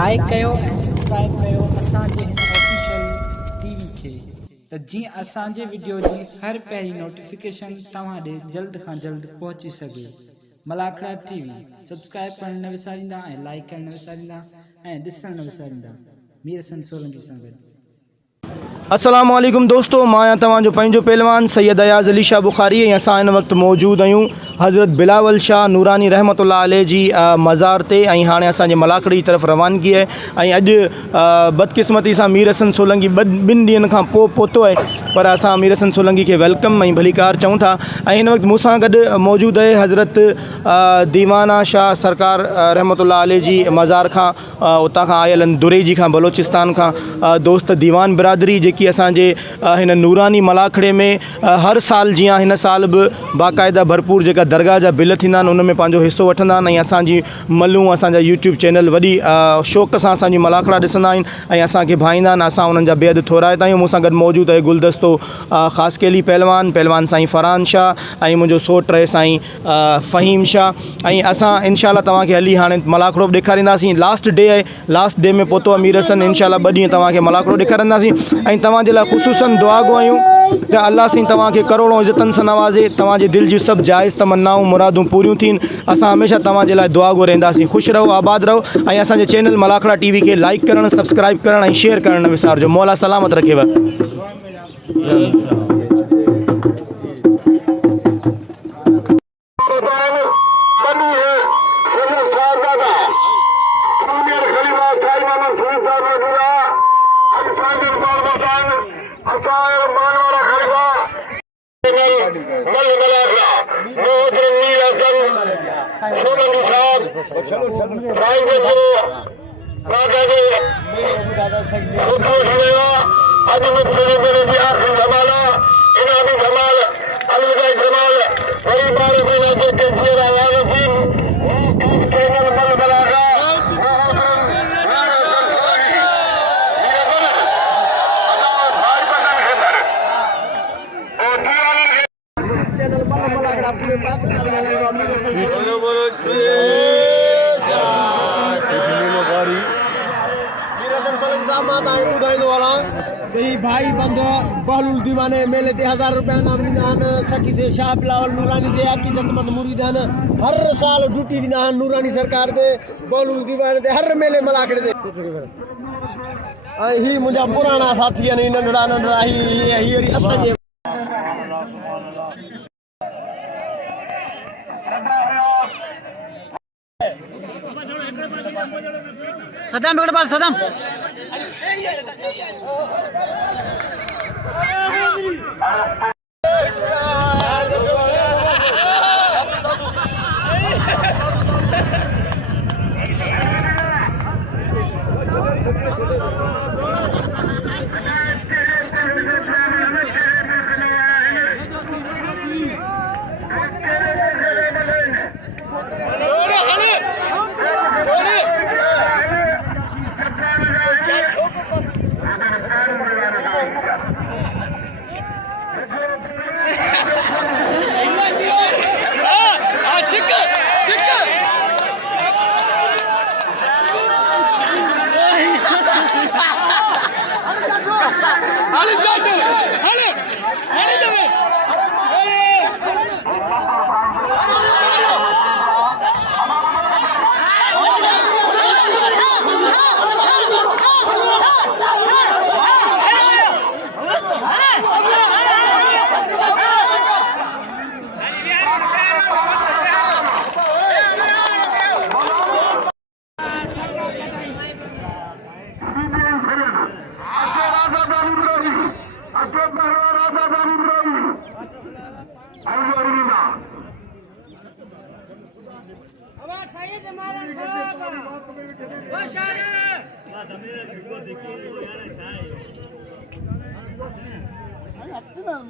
Like कयो ऐं subscribe कयो असांजे हिन ऑफिशियल टीवी खे त जीअं असांजे वीडियो जी हर पहिरीं नोटिफिकेशन तव्हां ॾे जल्द खां जल्द पहुची सघे। मलाखड़ा टीवी सब्सक्राइब करण न विसारींदा ऐं लाइक करण न विसारींदा ऐं ॾिसण न विसारींदा। मीर हसन सोलंकी सां गॾु। अस्सलामु अलैकुम दोस्तों, मां तव्हांजो पंहिंजो पहलवान सैयद अयाज़ अली शाह बुखारी ऐं असां हिन वक़्तु मौजूदु आहियूं हज़रत बिलावल शाह नूरानी रहमतुल्लाह अलैह जी मज़ार ते ऐं हाणे असांजे मलाखड़ी तरफ़ रवानगी आहे ऐं अॼु बदकिस्मती सां मीर हसन सोलंकी ॿिनि ॾींहंनि खां पोइ पहुतो आहे, पर असां मीर हसन सोलंकी खे वेलकम ऐं भलीकार चऊं था। ऐं हिन वक़्तु मूंसां गॾु मौजूदु आहे हज़रत दीवाना शाह सरकार रहमतुल्लाह अलैह जी मज़ार खां, उतां खां आयल आहिनि दुरेजी खां, बलोचिस्तान खां दोस्त दीवान बिरादरी जेकी असांजे हिन नूरानी मलाखड़े में हर साल जीअं हिन साल बि बाक़ाइदा भरपूर जेका दरगाह जा बिल थींदा आहिनि उन में पंहिंजो हिसो वठंदा आहिनि ऐं असांजी मलूं असांजा यूट्यूब चैनल वॾी शौक़ सां असांजी मलाखड़ा ॾिसंदा आहिनि ऐं असांखे भाईंदा आहिनि। असां उन्हनि जा बेहद थोराइता आहियूं। मूंसां गॾु मौजूदु आहे गुलदस्तो ख़ासकेली पहलवान साईं फरहान शाह ऐं मुंहिंजो सोट रहे साईं फ़हीम शाह। ऐं असां इंशाल्लाह तव्हांखे हली हाणे मलाखड़ो बि ॾेखारींदासीं। लास्ट डे आहे, लास्ट डे में पहुतो आहे मीर हसन। इंशाल्लाह 2 ॾींहं तव्हांखे मलाखड़ो ॾेखारींदासीं ऐं तव्हांजे लाइ ख़ुसूसन दुआ गुआयूं त अल्लाह साईं तव्हांखे करोड़ों इज़तनि सां नवाज़े, तव्हांजे दिलि जी सभु जाइज़ तमन्नाऊं मुरादूं पूरियूं थियनि। असां हमेशह तव्हांजे लाइ दुआ गो रहंदासीं। ख़ुशि रहो, आबाद रहो ऐं असांजे चैनल मलाखड़ा टीवी खे लाइक करणु, सब्सक्राइब करणु ऐं शेयर करणु न विसारिजो। मौला सलामत रखेव। भाई बंदो बहलुल दीवाने मेले ते 1000 रुपया नाम ॾींदा सखी से शाह बिलावल नूरानी दे अकीदतमंद मुरीद आहिनि। हर साल ड्यूटी ॾींदा आहिनि नूरानी सरकार दे बहलुल दीवाने ते हर मेले मलाखड़े दे। ऐं ही मुंहिंजा पुराणा साथी आहिनि, नंढड़ा नंढड़ा ही असांजे सदम बेगड़ पास सदम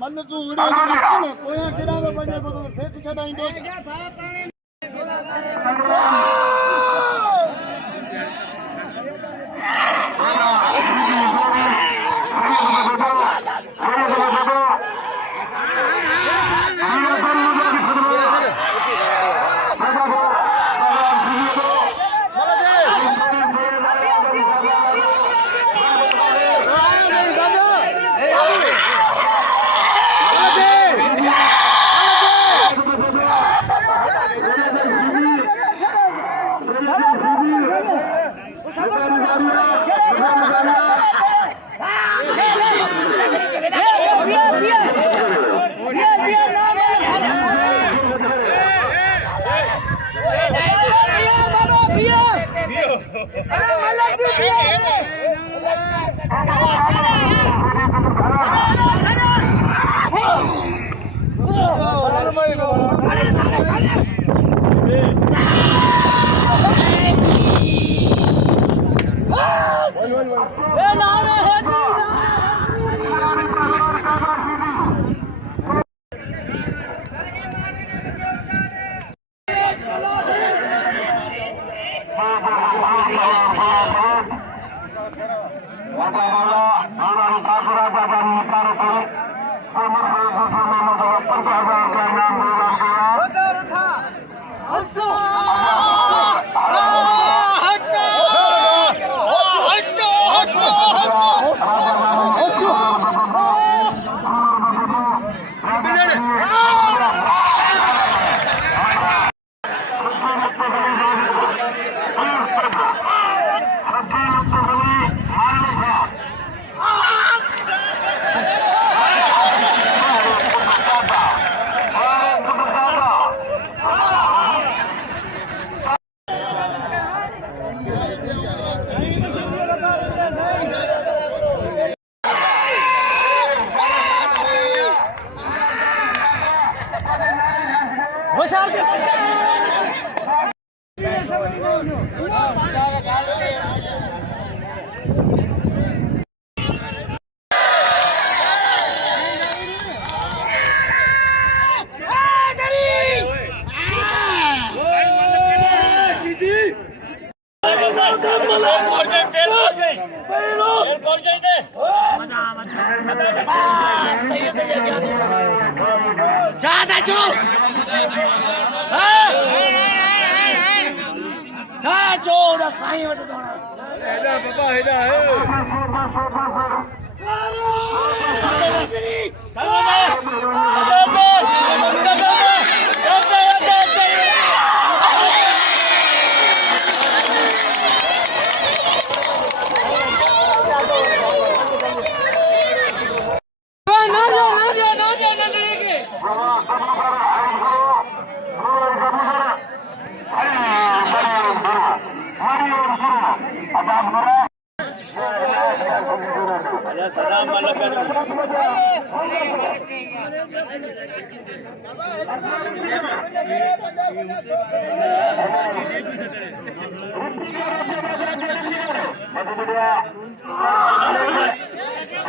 मन तू वीडियो कोया केड़ा बने को सेठ छडाइंदो।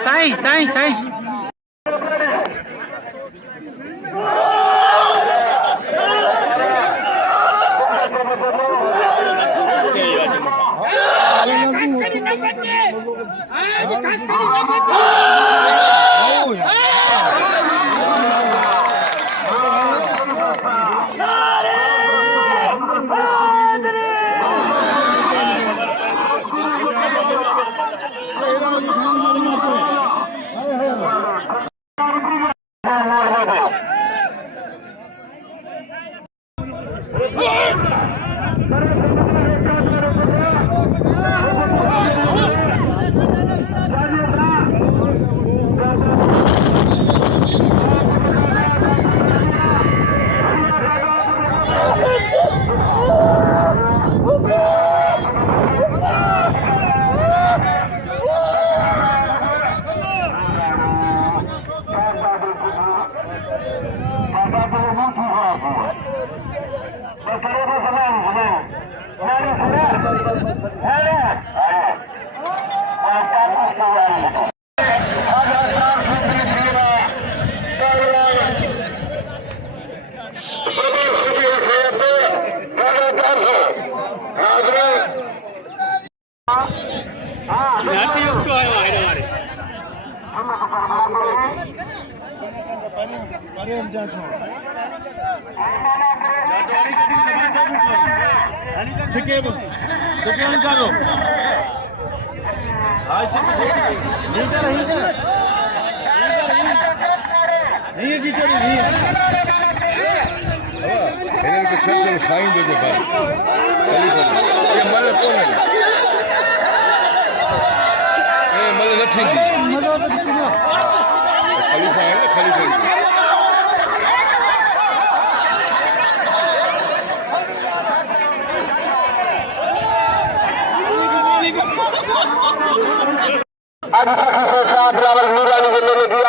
Sai, sai, sai.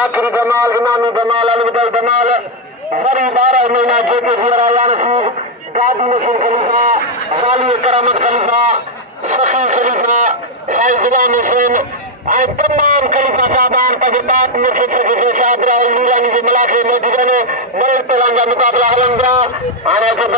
आखिरी दमाल इमामी दमाल बड़ी 12 महीना जेके राजी नसीम खलीफा, गाली करामत खलीफा, सखी खलीफा, साईं गुलाम हुसैन ऐं तमाम खलीफा साहबान पंहिंजे पाक मुर्शिद सखी शाद राहुल नूरानी जे मलाखे मौजूद आहिनि। मरल पहलवान जा मुक़ाबला हलनि था। हाणे असां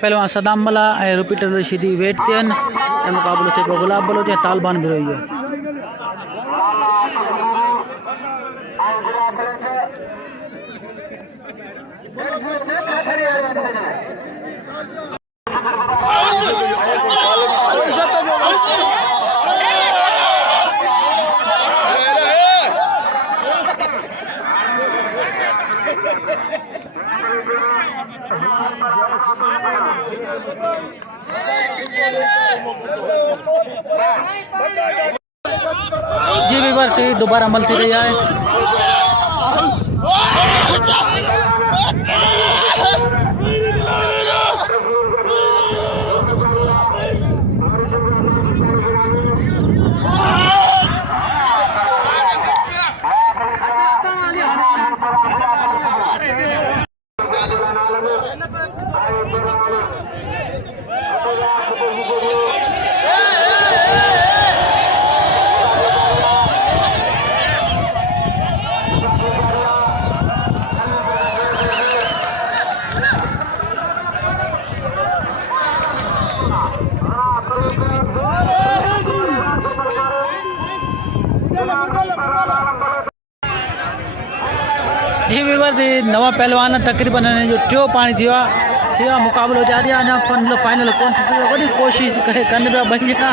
पहलवान सदाम मला ऐं रिपीटर रशीदी वेट ते आहिनि ऐं मुक़ाबिलो थिए पियो गुलाब बलोच ऐं तालिबान बि रही आहे। जी विवर से दोबारा अमल थी रही है। जी विवर से नवा पहलवान तकरीबन जो टियों पानी थियो आहे मुक़ाबिलो जारी आहे। अञा फाइनल कोन थी सघियो, वॾी कोशिशि करे कनि पिया ॿई ॼणा।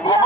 Yeah.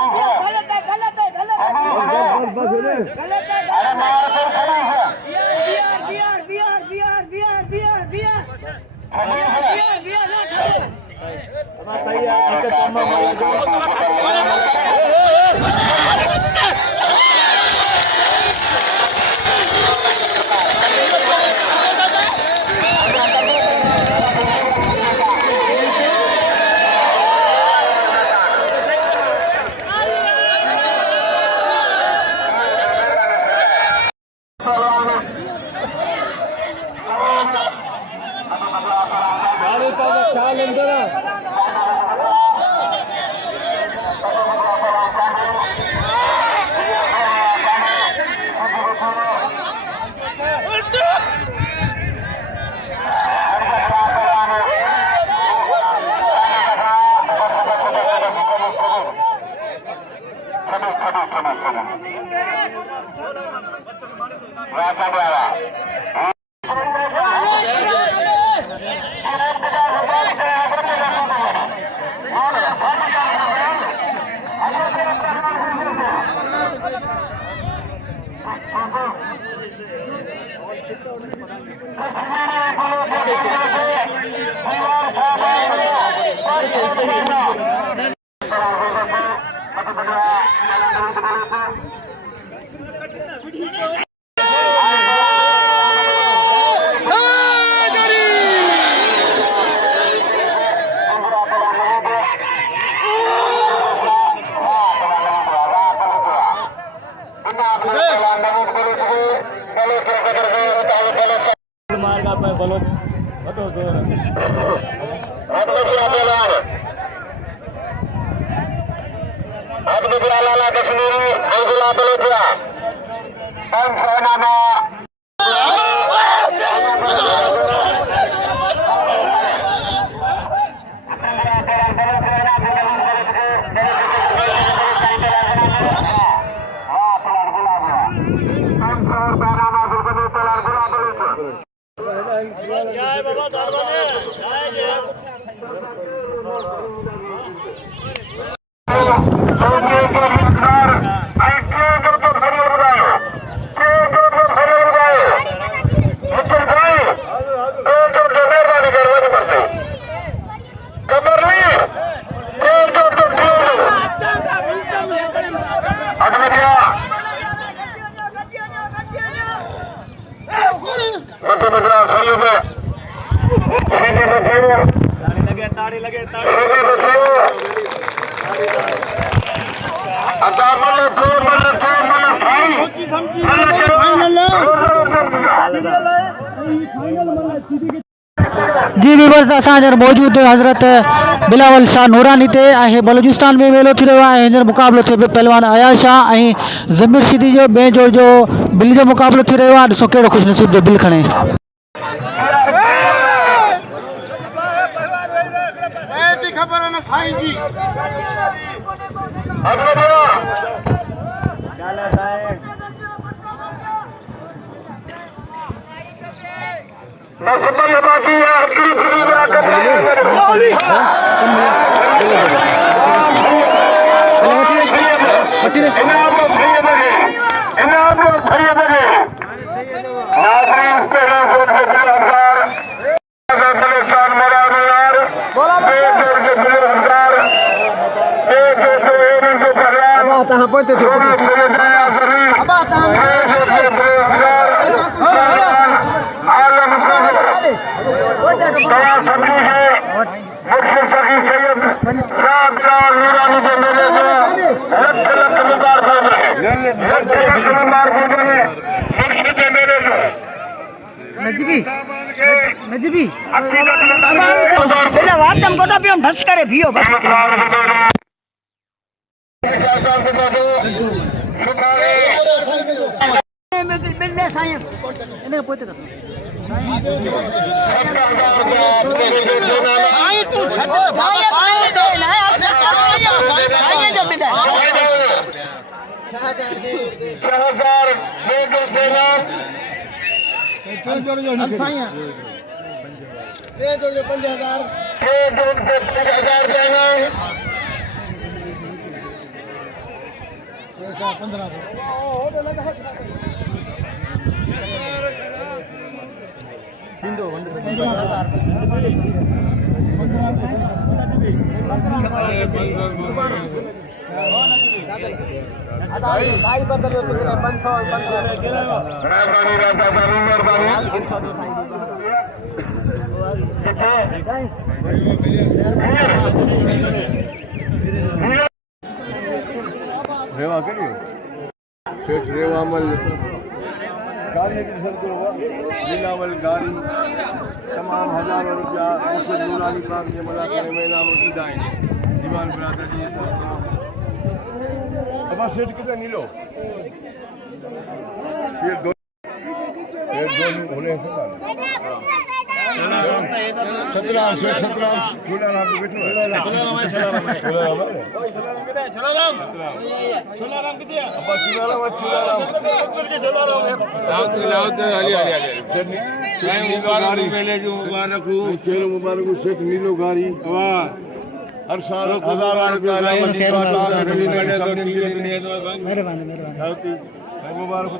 जी व्यूअर्स असां हींअर मौजूद हज़रत बिलावल शाह नूरानी ते ऐं बलूचिस्तान में मेलो थी रहियो आहे। हींअर मुक़ाबिलो थिए पियो पहलवान अयाज शाह ऐं ज़मीर सिद्दी जो ॿिए जोर जो बिल जो मुक़ाबिलो थी रहियो आहे। ॾिसो कहिड़ो ख़ुशि नसीब जो बिल खणे। नजबी ढस करे भियो रेवा करियो सेठ रेवामल गाड़ी की संतो लीलावल गाड़ी तमाम हजारों रुपया मुर्शिद नूरानी पाक के मजा करे में नाम कीदा है दीवान बिरादरी अब सेठ कितने नीलो फिर दो होने मुबारक शेख नीलो गारी हर साल 1000 रुपया मुबारक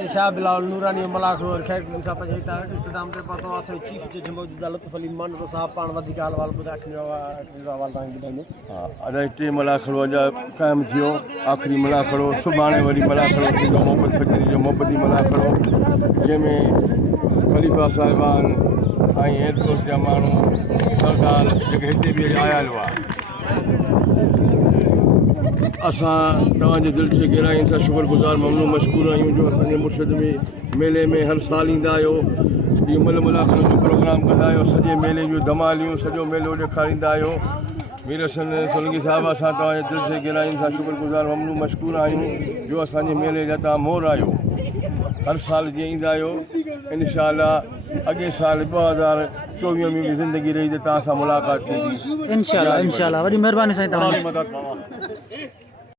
शाह बिलावल नूरानी मलाख और खैर मुसा पंचायत इख्तिताम ते पतो असे चीफ जज मौजूदा लुत्फ अली मान तो साहब पाण वधिक हाल बुधा हवाल तां ॿुधाईंदो हा अॼु टे मलाखड़ो अॼु क़ाइमु थियो आख़िरी मलाखड़ो सुभाणे वरी मलाखड़ो थींदो मोहम्मद फ़कीर जो मोहब्बती मलाखड़ो जंहिंमें ख़लीफ़ा साहिबान ऐं एयरपोर्ट जा माण्हू सरदार जेके हिते बि आयल हुआ असां तव्हांजे दिलि से गहराईअ सां शुक्रगुज़ार ममनू मशकूर आहियूं जो असांजे मुर्शिद में मेले में हर साल ईंदा आहियो इहो मलाखड़ो जो प्रोग्राम कंदा आहियो सॼे मेले जूं धमालियूं सॼो मेलो ॾेखारींदा आहियो मीर हसन सोलंकी साहिबु असां तव्हांजे दिलि से गहराईअ सां शुक्रगुज़ार ममनू मशकूर आहियूं जो असांजे मेले जा तव्हां मोर आहियो हर साल जीअं ईंदा आहियो इंशाअल्लाह अॻे साल 2024 में बि ज़िंदगी रही त तव्हां सां मुलाक़ात थींदी इंशाअल्लाह वॾी महिरबानी साईं तव्हांजी